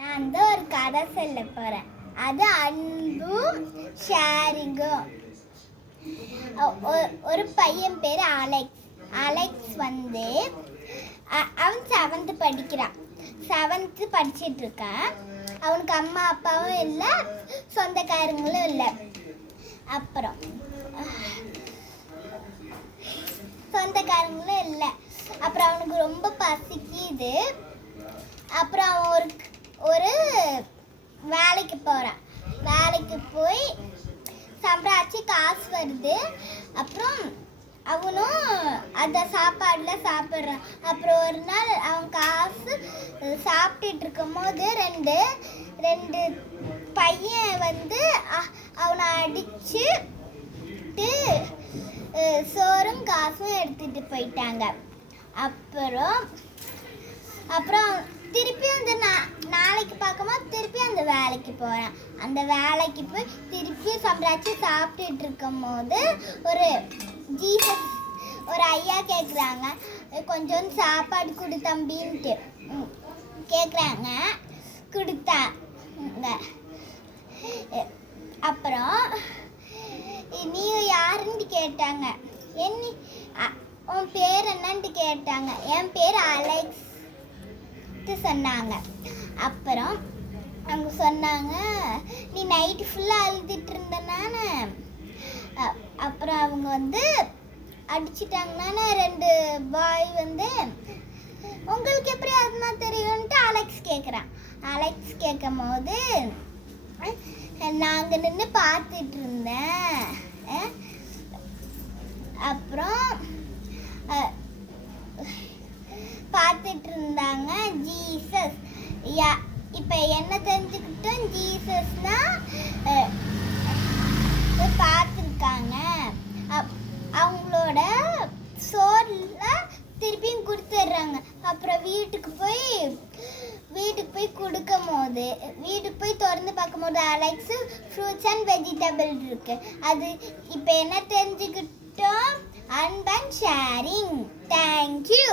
நான் வந்து ஒரு கதை சொல்ல போகிறேன். அது அன்பும் ஷேரிங்கும். ஒரு பையன் பேர் அலெக்ஸ். அலெக்ஸ் வந்து அவன் 7th படிக்கிறான். 7th படிச்சுட்டு இருக்கான். அவனுக்கு அம்மா அப்பாவும் இல்லை, சொந்தக்காரங்களும் இல்லை. அப்புறம் சொந்தக்காரங்களும் இல்லை. அப்புறம் அவனுக்கு ரொம்ப பசிக்குது. அப்புறம் அவன் ஒரு வேலைக்கு போகிறான். வேலைக்கு போய் சம்பாதிச்சு காசு வருது. அப்புறம் அவனும் அந்த சாப்பாடில் சாப்பிட்றான். அப்புறம் ஒரு நாள் அவன் காசு சாப்பிட்டுட்டு இருக்கும் போது ரெண்டு பையன் வந்து அவனை அடிச்சுட்டு சோறும் காசும் எடுத்துகிட்டு போயிட்டாங்க. அப்புறம் திருப்பி அந்த நாளைக்கு பார்க்கும்போது திருப்பி அந்த வேலைக்கு போகிறான். அந்த வேலைக்கு போய் திருப்பி சம்பாதிச்சு சாப்பிட்டுட்டு இருக்கும் போது ஒரு ஐயா கேட்குறாங்க, கொஞ்சம் சாப்பாடு கொடு தம்பின்ட்டு கேட்குறாங்க. கொடுத்தாங்க. அப்புறம் நீ யாருன்ட்டு கேட்டாங்க. உன் பேர் என்னன்ட்டு கேட்டாங்க. என் பேர் அலெக்ஸ் சொன்னாங்க. அப்புறம் அவங்க சொன்னாங்க, நீ நைட்டு ஃபுல்லாக அழுதுட்டு இருந்தனானே. அப்புறம் அவங்க வந்து அடிச்சிட்டாங்கனானே. 2 பாய் வந்து உங்களுக்கு எப்படி அதுனா தெரியும்ன்ட்டு அலெக்ஸ் கேட்குறான். அலெக்ஸ் கேட்கும் போது நாங்கள் நின்று பார்த்துட்டு இருந்தேன். அப்புறம் பார்த்துட்டு இருந்தாங்க. ஜீசஸ் இப்போ என்ன தெரிஞ்சுக்கிட்டோம், ஜீசஸ்னா பார்த்துருக்காங்க. அவங்களோட சோறில் திருப்பியும் கொடுத்துட்றாங்க. அப்புறம் வீட்டுக்கு போய் வீட்டுக்கு போய் திறந்து பார்க்கும்போது அலெக்ஸு ஃப்ரூட்ஸ் அண்ட் வெஜிடபிள் இருக்கு. அது இப்போ என்ன தெரிஞ்சுக்கிட்டோம், அண்ட் ஷேரிங். தேங்க்யூ.